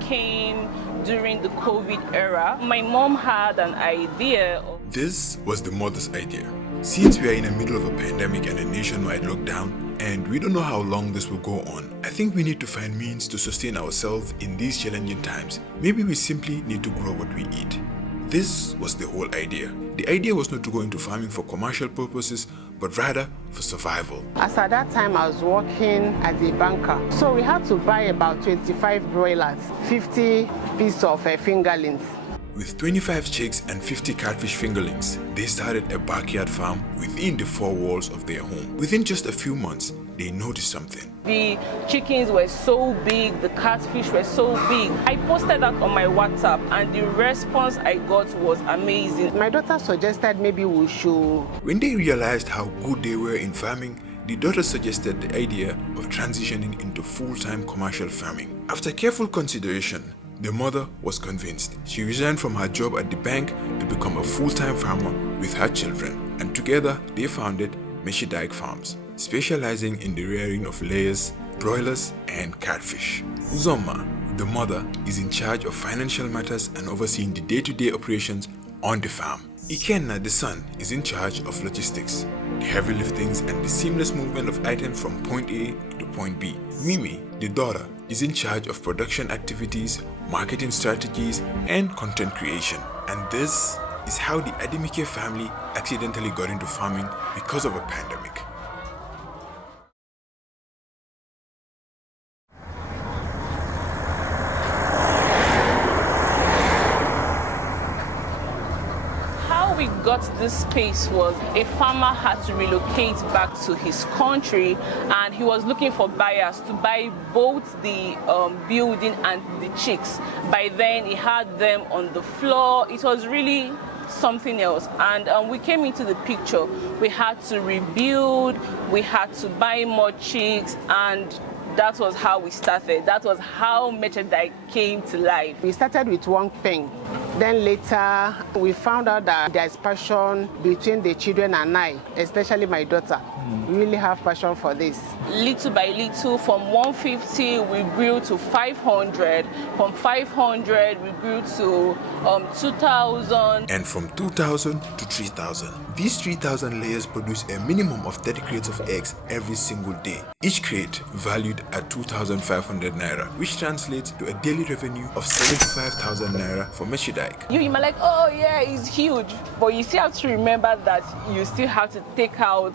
came during the COVID era. My mom had an idea. This was the mother's idea. Since we are in the middle of a pandemic and a nationwide lockdown, and we don't know how long this will go on, I think we need to find means to sustain ourselves in these challenging times. Maybe we simply need to grow what we eat. This was the whole idea. The idea was not to go into farming for commercial purposes, but rather for survival. As at that time, I was working as a banker. So we had to buy about 25 broilers, 50 pieces of fingerlings. With 25 chicks and 50 catfish fingerlings, they started a backyard farm within the four walls of their home. Within just a few months, they noticed something. The chickens were so big, the catfish were so big. I posted that on my WhatsApp and the response I got was amazing. My daughter suggested maybe we should. When they realized how good they were in farming, the daughter suggested the idea of transitioning into full-time commercial farming. After careful consideration, the mother was convinced. She resigned from her job at the bank to become a full-time farmer with her children, and together they founded Mechidyke Farms, specializing in the rearing of layers, broilers, and catfish. Uzoma, the mother, is in charge of financial matters and overseeing the day-to-day operations on the farm. Ikenna, the son, is in charge of logistics, the heavy liftings and the seamless movement of items from point A to point B. Mimi, the daughter, is in charge of production activities, marketing strategies, and content creation. And this is how the Ademike family accidentally got into farming because of a pandemic. We got this space was a farmer had to relocate back to his country, and he was looking for buyers to buy both the building and the chicks. By then he had them on the floor. It was really something else, and we came into the picture. We had to rebuild, we had to buy more chicks, and that was how we started. That was how Mechidyke came to life. We started with one pen. Then later, we found out that there's passion between the children and I, especially my daughter. We really have passion for this. Little by little, from 150, we grew to 500. From 500, we grew to 2,000. And from 2,000 to 3,000. These 3,000 layers produce a minimum of 30 crates of eggs every single day. Each crate valued at 2,500 naira, which translates to a daily revenue of 75,000 naira for Mechidyke. You might like, oh yeah, it's huge, but you still have to remember that you still have to take out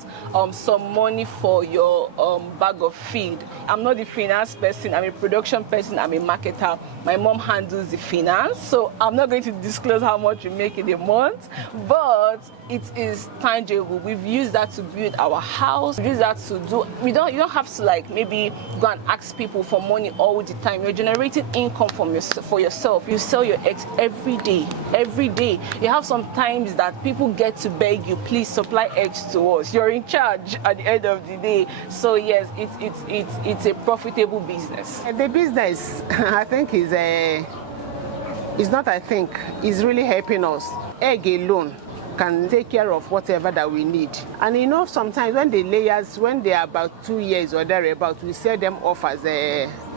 some money for your bag of feed. I'm not the finance person, I'm a production person, I'm a marketer. My mom handles the finance, so I'm not going to disclose how much we make in a month, but it is tangible. We've used that to build our house. We use that to do. You don't have to like maybe go and ask people for money all the time. You're generating income for yourself. You sell your eggs every day. Every day. You have some times that people get to beg you, please supply eggs to us. You're in charge at the end of the day. So yes, it's a profitable business. The business, I think, is really helping us. Egg alone can take care of whatever that we need. And you know, sometimes when the layers, when they are about 2 years or thereabout, we sell them off as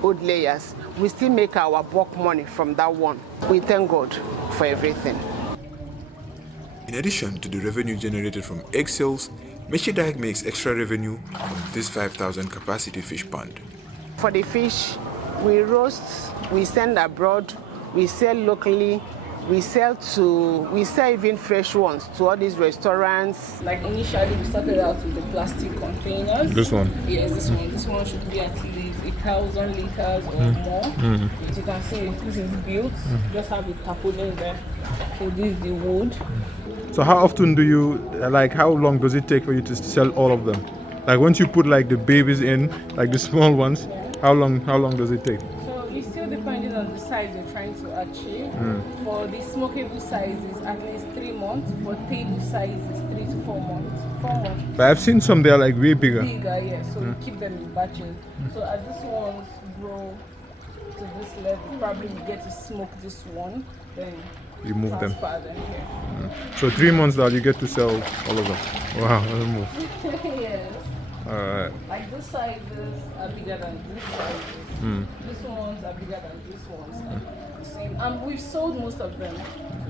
old layers. We still make our bulk money from that one. We thank God for everything. In addition to the revenue generated from egg sales, Mechidyke makes extra revenue from this 5,000 capacity fish pond. For the fish, we roast, we send abroad, we sell locally. We sell even fresh ones to all these restaurants. Like initially we started out with the plastic containers. This one? Yes, this one. This one should be at least 1,000 liters or more. As you can see, this is built. Just have it tarpaulin there. So this is the wood. So how often do you, how long does it take for you to sell all of them? Like once you put like the babies in, like the small ones, how long does it take? It still depends on the size you're trying to achieve. For the smokable sizes, at least 3 months. For table sizes, 3 to 4 months. 4 months. But I've seen some, they're like way bigger. Bigger, yeah. So we keep them in batches. So as these ones grow to this level, probably you get to smoke this one, then you move them. Here. So 3 months now you get to sell all of them. Wow, let's move. Yes. Alright. Like those sizes are bigger than these sizes. These ones are bigger than these ones. Like the same. And we've sold most of them.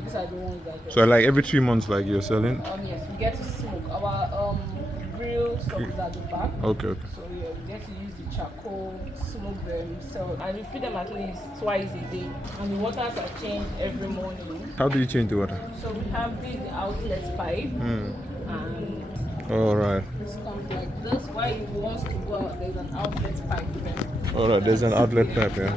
These are the ones that. So like every 3 months, like you're selling? Yes, we get to smoke. Our grill stuff is at the back. Okay. So yeah, we get to use the charcoal, smoke them, sell, and we feed them at least twice a day. And the waters are changed every morning. How do you change the water? So we have this outlet pipe, and Alright. this comes like this. Why it wants to go out, there's an outlet pipe there. Alright, there's an outlet pipe here.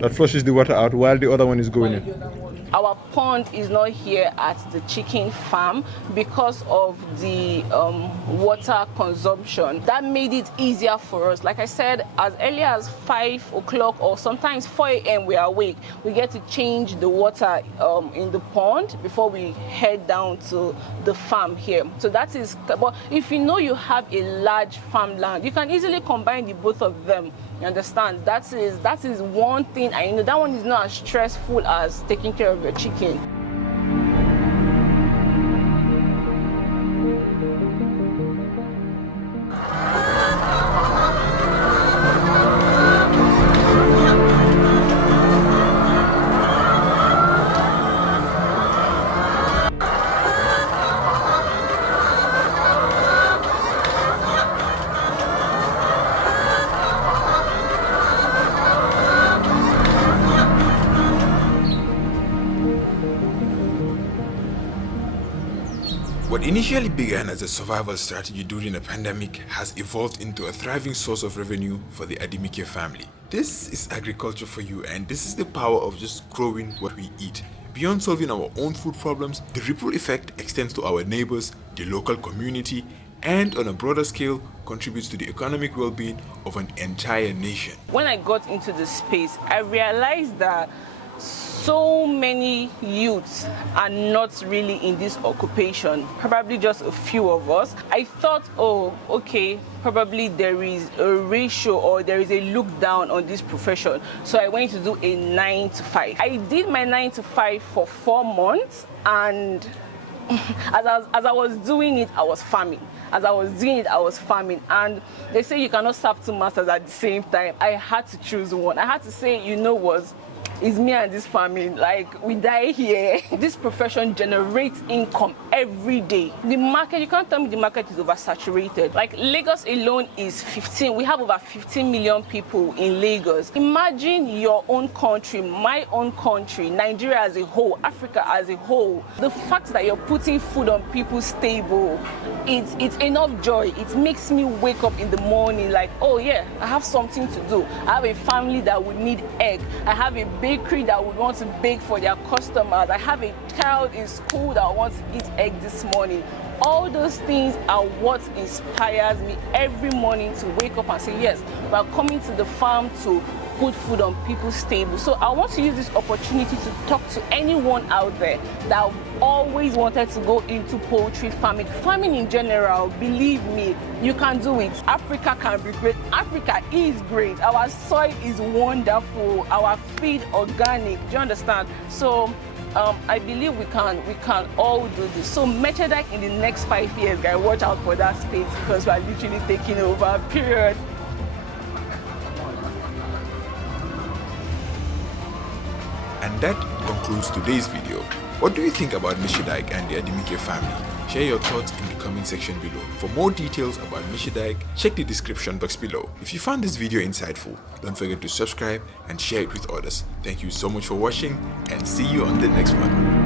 That flushes the water out while the other one is going in. Our pond is not here at the chicken farm because of the water consumption. That made it easier for us. Like I said, as early as 5 o'clock or sometimes 4 a.m. we are awake. We get to change the water in the pond before we head down to the farm here. So that is, but if you know you have a large farmland, you can easily combine the both of them. You understand? That is one thing I know. That one is not as stressful as taking care of your chicken. What initially began as a survival strategy during a pandemic has evolved into a thriving source of revenue for the Mechidyke family. This is agriculture for you, and this is the power of just growing what we eat. Beyond solving our own food problems, the ripple effect extends to our neighbors, the local community, and on a broader scale contributes to the economic well-being of an entire nation. When I got into the space, I realized that so many youths are not really in this occupation, probably just a few of us. I thought, oh, okay, probably there is a ratio or there is a look down on this profession. So I went to do a 9 to 5. I did my 9 to 5 for 4 months, and as I was doing it, I was farming. As I was doing it, I was farming. And they say you cannot serve 2 masters at the same time. I had to choose one. I had to say, you know what? It's me and this farming, like we die here. This profession generates income every day. The market, you can't tell me the market is oversaturated. Like Lagos alone is 15, we have over 15 million people in Lagos. Imagine your own country, my own country, Nigeria as a whole, Africa as a whole. The fact that you're putting food on people's table, it's enough joy. It makes me wake up in the morning like, oh yeah, I have something to do. I have a family that would need egg. I have a bakery that would want to bake for their customers. I have a child in school that wants to eat egg this morning. All those things are what inspires me every morning to wake up and say, yes, we're coming to the farm to put food on people's tables. So I want to use this opportunity to talk to anyone out there that always wanted to go into poultry farming. Farming in general, believe me, you can do it. Africa can be great. Africa is great. Our soil is wonderful. Our feed organic. Do you understand? So I believe we can all do this. So Mechidyke in the next 5 years, guys, watch out for that space because we're literally taking over, period. And that concludes today's video. What do you think about Mechidyke and the Mechidyke family? Share your thoughts in the comment section below. For more details about Mechidyke, check the description box below. If you found this video insightful, don't forget to subscribe and share it with others. Thank you so much for watching, and see you on the next one.